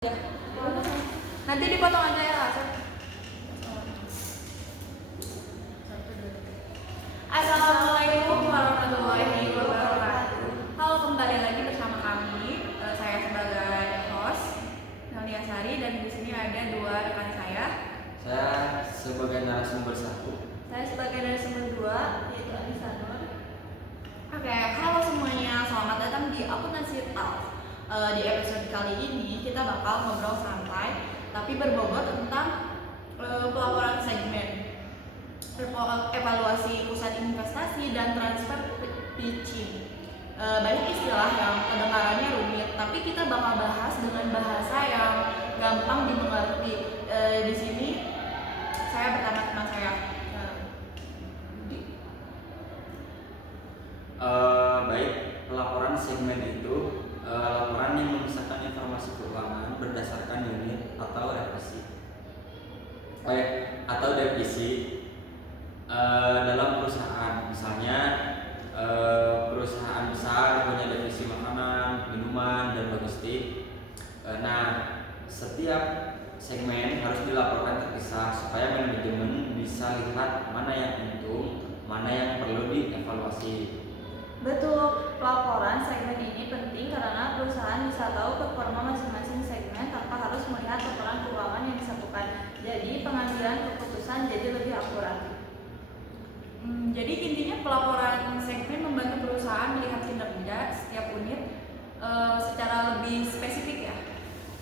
Ya. Nanti dipotong aja ya, Asep. Assalamualaikum warahmatullahi wabarakatuh. Halo, kembali lagi bersama kami. Saya sebagai host Nalia Sari dan di sini ada dua rekan saya. Saya sebagai narasumber satu. Saya sebagai narasumber dua, yaitu Anissa Nur. Oke, halo semuanya. Selamat datang di Akuntansi Talk. Di episode kali ini kita bakal ngobrol santai tapi berbobot tentang pelaporan segmen, evaluasi pusat investasi dan transfer pitching. Banyak istilah yang kedengarannya rumit, tapi kita bakal bahas dengan bahasa yang gampang dimengerti. Di sini saya bersama teman saya. Baik, pelaporan segmen itu laporan yang memisahkan informasi keuangan berdasarkan unit atau divisi dalam perusahaan. Misalnya perusahaan besar punya divisi makanan, minuman, dan logistik. Nah, setiap segmen harus dilaporkan terpisah supaya manajemen bisa lihat mana yang untung, mana yang perlu dievaluasi. Betul, pelaporan segmen ini penting karena perusahaan bisa tahu performa masing-masing segmen tanpa harus melihat laporan keuangan yang disatukan. Jadi pengambilan keputusan jadi lebih akurat. Jadi intinya pelaporan segmen membantu perusahaan melihat kinerja setiap unit secara lebih spesifik ya.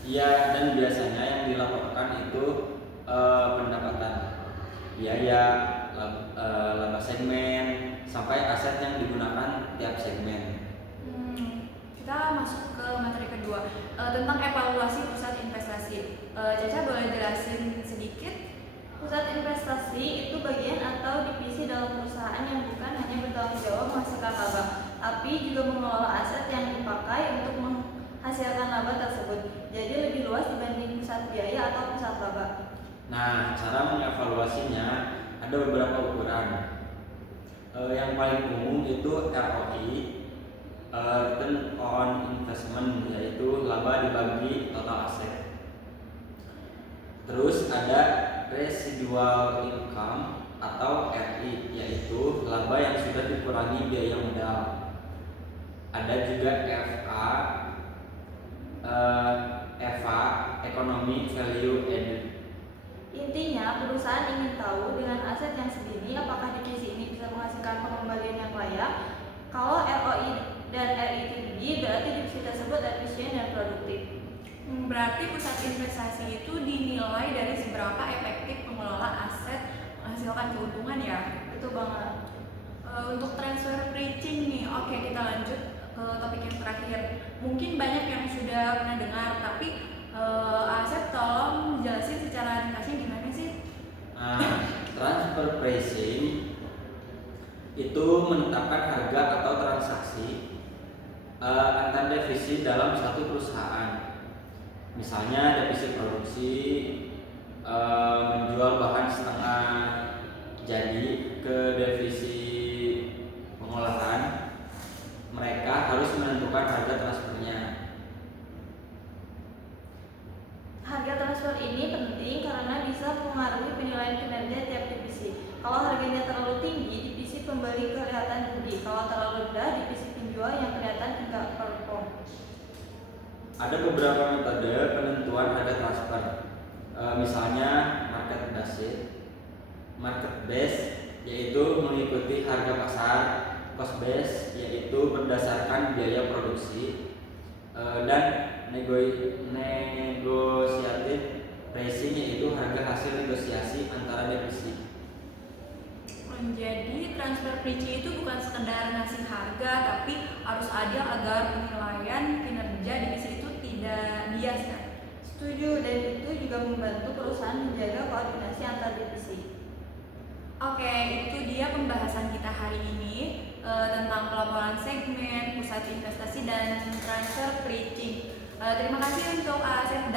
Iya, dan biasanya yang dilaporkan itu pendapatan, biaya, laba segmen, sampai aset yang digunakan tiap segmen. Kita masuk ke materi kedua tentang evaluasi pusat investasi. Caca boleh jelasin sedikit? Pusat investasi itu bagian atau divisi dalam perusahaan yang bukan hanya bertanggung jawab menghasilkan laba, tapi juga mengelola aset yang dipakai untuk menghasilkan laba tersebut. Jadi lebih luas dibanding pusat biaya atau pusat laba. Nah, cara mengevaluasinya ada beberapa ukuran. Yang paling umum itu ROI, return on investment, yaitu laba dibagi total aset. Terus ada residual income atau RI, yaitu laba yang sudah dikurangi biaya modal. Ada juga EVA, economic value added. Intinya, perusahaan ingin tahu dengan aset yang segini apakah divisi ini bisa menghasilkan pengembalian yang layak. Kalau ROI dan RI tinggi, berarti divisi tersebut efisien dan produktif. Berarti pusat investasi itu dinilai dari seberapa efektif mengelola aset menghasilkan keuntungan ya. Itu banget. Untuk transfer pricing nih, oke, kita lanjut ke topik yang terakhir. Mungkin banyak yang sudah pernah dengar, tapi Asep tolong jelasin secara ringkasnya gimana sih? Transfer pricing itu menetapkan harga atau transaksi antar divisi dalam satu perusahaan. Misalnya divisi produksi menjual bahan setengah jadi ke divisi pengolahan, mereka harus menentukan harga transfernya. Harga transfer ini penting karena bisa mempengaruhi penilaian kinerja tiap divisi. Kalau harganya terlalu tinggi, divisi pembeli kelihatan rugi. Kalau terlalu rendah, divisi penjual yang kelihatan tidak perform. Ada beberapa metode penentuan harga transfer. Misalnya market base yaitu mengikuti harga pasar, cost base yaitu berdasarkan biaya produksi, dan negosiatif pricing yaitu harga hasil negosiasi antara divisi. Jadi transfer pricing itu bukan sekedar ngasih harga, tapi harus adil agar penilaian kinerja divisi itu tidak bias kan? Setuju, dan itu juga membantu perusahaan menjaga koordinasi antar divisi. Oke, itu dia pembahasan kita hari ini tentang pelaporan segmen, pusat investasi, dan transfer pricing. Terima kasih untuk Asep